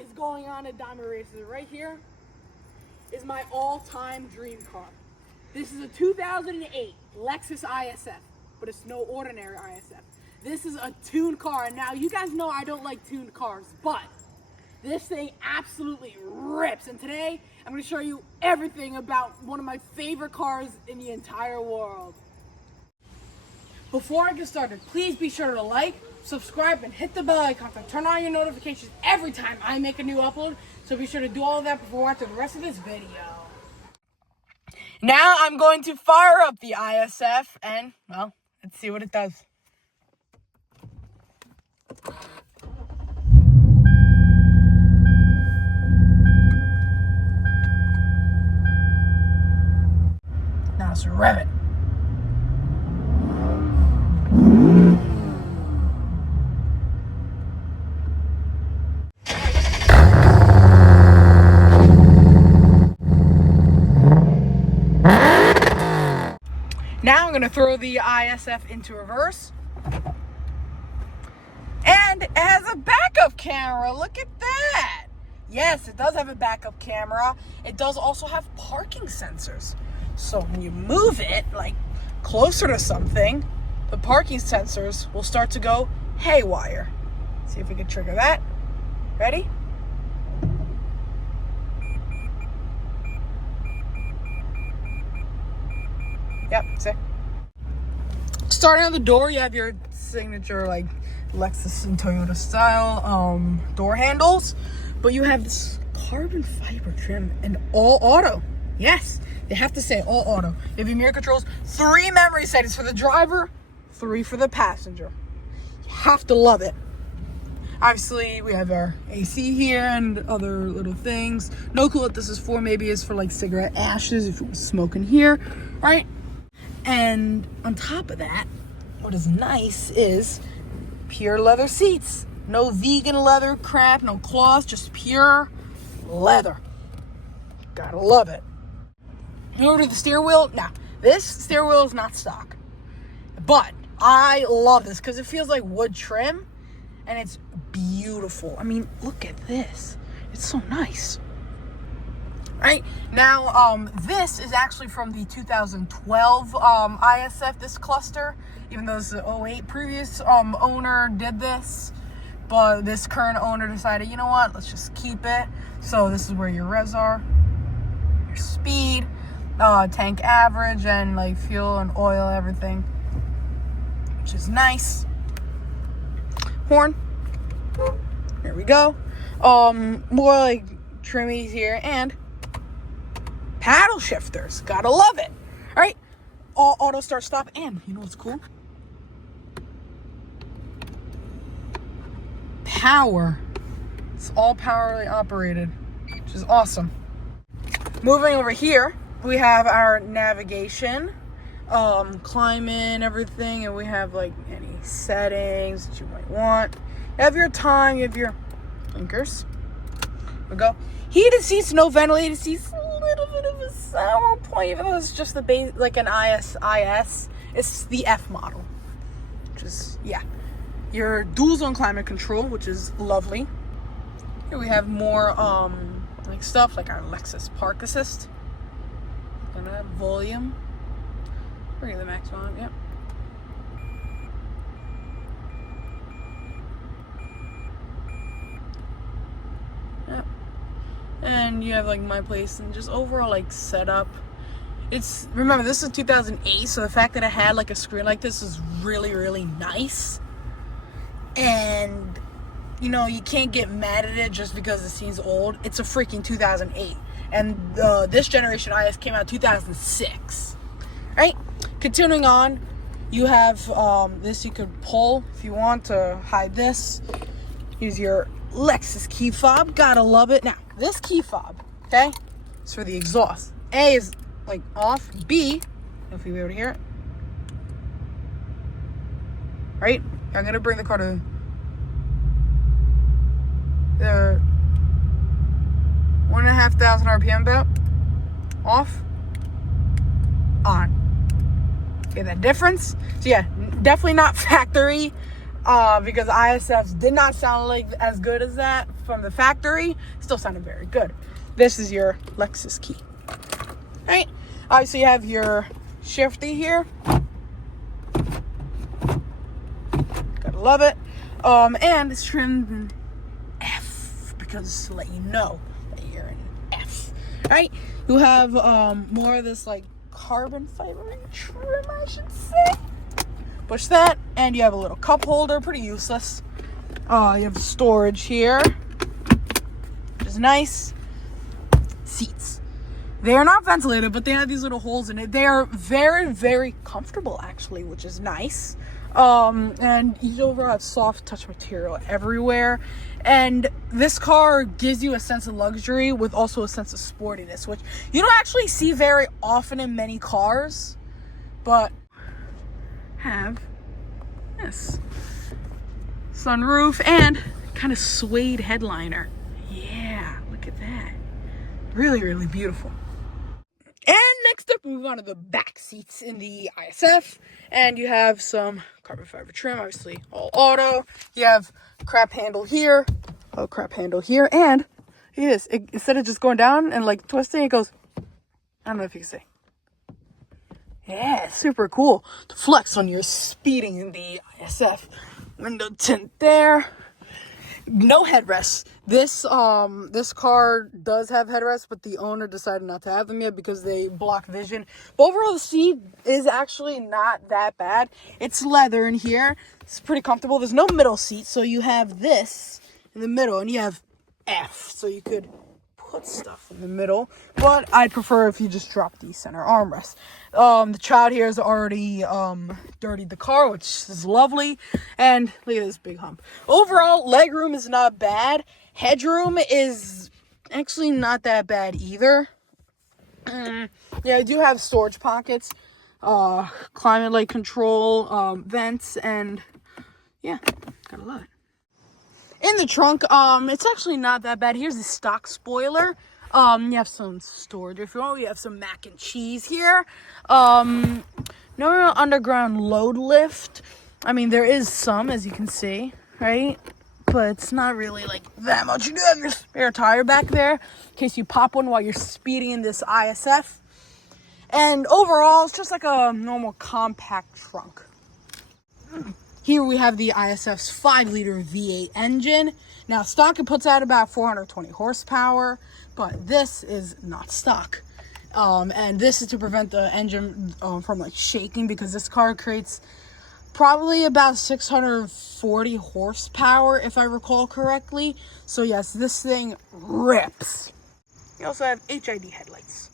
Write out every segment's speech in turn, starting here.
is going on at Diamond Races? Right here is my all-time dream car. This is a 2008 Lexus ISF, but it's no ordinary ISF. This is a tuned car. And now, you guys know I don't like tuned cars, but this thing absolutely rips. And today, I'm going to show you everything about one of my favorite cars in the entire world. Before I get started, please be sure to like, subscribe, and hit the bell icon to turn on your notifications every time I make a new upload. So be sure to do all of that before watching the rest of this video. Now I'm going to fire up the ISF and, well, let's see what it does. Now let's rev it. Now I'm going to throw the ISF into reverse. And it has a backup camera. Look at that. Yes, it does have a backup camera. It does also have parking sensors. So when you move it, like, closer to something, the parking sensors will start to go haywire. Let's see if we can trigger that. Ready? Yep, see? Starting on the door, you have your signature, like, Lexus and Toyota style door handles, but you have this carbon fiber trim and all auto. Yes, they have to say all auto. You have your mirror controls, 3 memory settings for the driver, 3 for the passenger. You have to love it. Obviously, we have our AC here and other little things. No clue what this is for. Maybe it's for, like, cigarette ashes if you smoke in here, right? And on top of that, what is nice is pure leather seats. No vegan leather crap, no cloth, just pure leather. Gotta love it. Over to the steering wheel. Now, this steering wheel is not stock, but I love this because it feels like wood trim and it's beautiful. I mean, look at this. It's so nice. Right now, this is actually from the 2012 ISF, this cluster, even though it's the 08 previous owner did this, but this current owner decided, you know what, let's just keep it. So this is where your revs are, your speed, tank average, and like fuel and oil, everything, which is nice. Horn, there we go. More like trimmies here, and paddle shifters. Gotta love it. All right. All auto start stop. And you know what's cool? Power. It's all powerly operated, which is awesome. Moving over here, we have our navigation, climate, everything, and we have like any settings that you might want. You have your time, you have your blinkers. Here we go. Heated seats, no ventilated seats. A little bit of a sour point, even though it's just the base, like an IS. It's the F model, which is, yeah. Your dual zone climate control, which is lovely. Here we have more like stuff like our Lexus Park Assist. Gonna have volume. Bring the max on. Yep. Yep. And you have like my place and just overall like setup. It's, remember, this is 2008, so the fact that it had like a screen like this is really, really nice. And you know, you can't get mad at it just because it seems old. It's a freaking 2008, and this generation IS came out 2006. Right? Continuing on, you have this you could pull if you want to hide this. Use your Lexus key fob. Gotta love it. Now, this key fob, okay, is for the exhaust. A is like off. B, if you'll be able to hear it. Right? I'm gonna bring the car to the 1,500 RPM about. Off. On. Okay, that difference. So yeah, definitely not factory because ISFs did not sound like as good as that from the factory. Still sounded very good. This is your Lexus key. Right? Obviously you have your shifty here. Gotta love it. And it's trimmed in F, because to let you know that you're in F. Right? You have more of this like carbon fiber trim, I should say. Push that, and you have a little cup holder, pretty useless. You have storage here, which is nice. Seats. They are not ventilated, but they have these little holes in it. They are very, very comfortable, actually, which is nice. And each overall has soft touch material everywhere. And this car gives you a sense of luxury with also a sense of sportiness, which you don't actually see very often in many cars, but have this sunroof and kind of suede headliner. Yeah, look at that. Really, really beautiful. And next up, we move on to the back seats in the ISF. And you have some carbon fiber trim, obviously all auto. You have crap handle here, a crap handle here, and look at this. Instead of just going down and like twisting, it goes, I don't know if you can see. Yeah, super cool to flex when you're speeding in the ISF. Window tint there. No headrests. This car does have headrests, but the owner decided not to have them yet because they block vision. But overall, the seat is actually not that bad. It's leather in here. It's pretty comfortable. There's no middle seat, so you have this in the middle, and you have F, so you could put stuff in the middle, but I'd prefer if you just drop the center armrest. The child here has already dirtied the car, which is lovely, and look at this big hump. Overall, legroom is not bad. Headroom is actually not that bad either. Yeah, I do have storage pockets, climate light control, vents, and yeah, gotta love it. In the trunk, it's actually not that bad. Here's the stock spoiler. You have some storage if you want. You have some mac and cheese here. No underground load lift. I mean, there is some, as you can see, right? But it's not really like that much. You do have your spare tire back there in case you pop one while you're speeding in this ISF. And overall, it's just like a normal compact trunk. Here we have the ISF's 5-liter V8 engine. Now, stock, it puts out about 420 horsepower, but this is not stock. And this is to prevent the engine from like shaking, because this car creates probably about 640 horsepower, if I recall correctly. So yes, this thing rips. You also have HID headlights.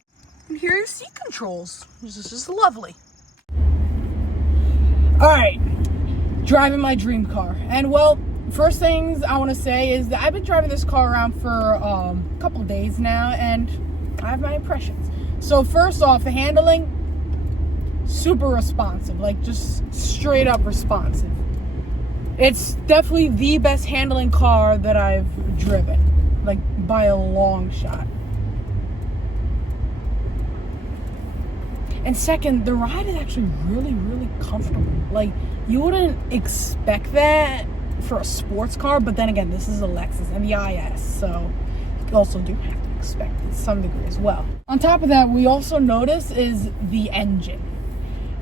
And here are your seat controls. This is just lovely. All right. Driving my dream car. And well, first things I want to say is that I've been driving this car around for a couple of days now, and I have my impressions. So first off, the handling, super responsive, like just straight up responsive. It's definitely the best handling car that I've driven, like by a long shot. And second, the ride is actually really, really comfortable. Like, you wouldn't expect that for a sports car, but then again, this is a Lexus and the IS, so you also do have to expect it to some degree as well. On top of that, we also notice is the engine.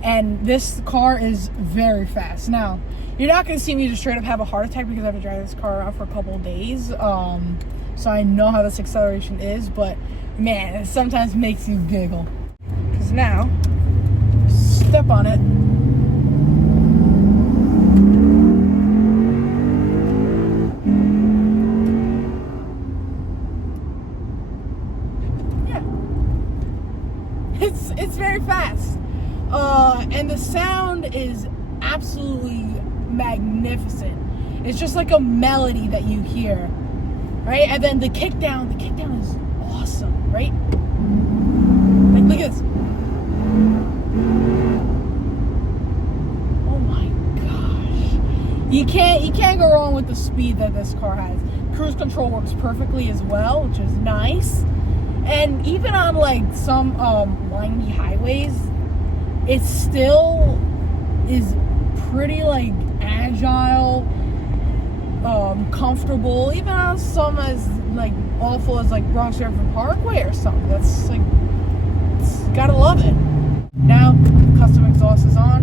And this car is very fast. Now, you're not going to see me just straight up have a heart attack because I've been driving this car around for a couple of days. So I know how this acceleration is, but man, it sometimes makes you giggle. Because now, step on it. Yeah. It's very fast. And the sound is absolutely magnificent. It's just like a melody that you hear, right? And then the kickdown is awesome, right? Like, look at this. Oh my gosh. You can't go wrong with the speed that this car has. Cruise control works perfectly as well, which is nice. And even on like some windy highways, it still is pretty like agile, comfortable, even on some as like awful as like Bronx River Parkway or something. That's like, it's, gotta love it. Now custom exhaust is on.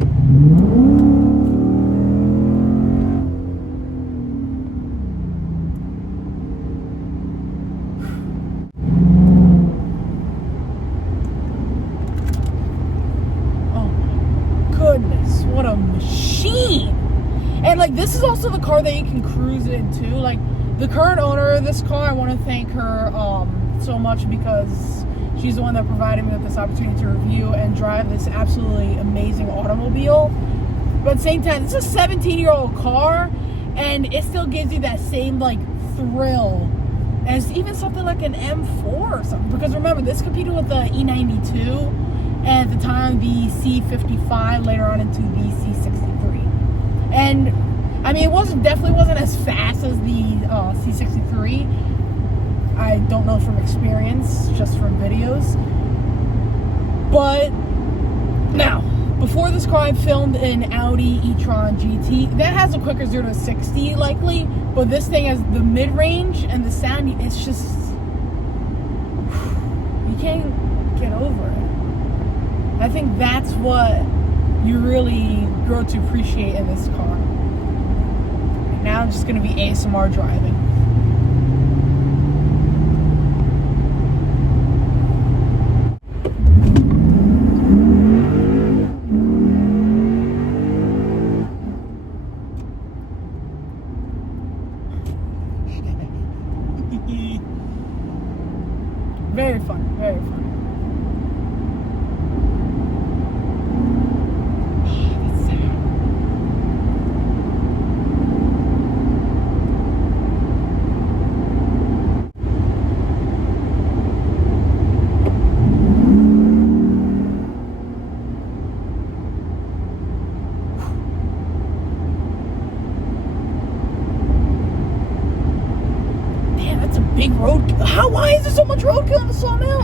Goodness, what a machine. And like, this is also the car that you can cruise in too. Like, the current owner of this car, I want to thank her so much, because she's the one that provided me with this opportunity to review and drive this absolutely amazing automobile. But at the same time, this is a 17-year-old car, and it still gives you that same like thrill as even something like an M4 or something. Because remember, this competed with the E92, and at the time the C55, later on into the C63. And I mean, it definitely wasn't as fast as the C63. I don't know from experience, just from videos. But now, before this car, I filmed an Audi e-tron GT that has a quicker 0 to 60 likely, but this thing has the mid-range and the sound. It's just, you can't get over it. I think that's what you really grow to appreciate in this car. Now I'm just going to be ASMR driving. Very fun, very fun. Big road. Why is there so much roadkill in the Sawmill?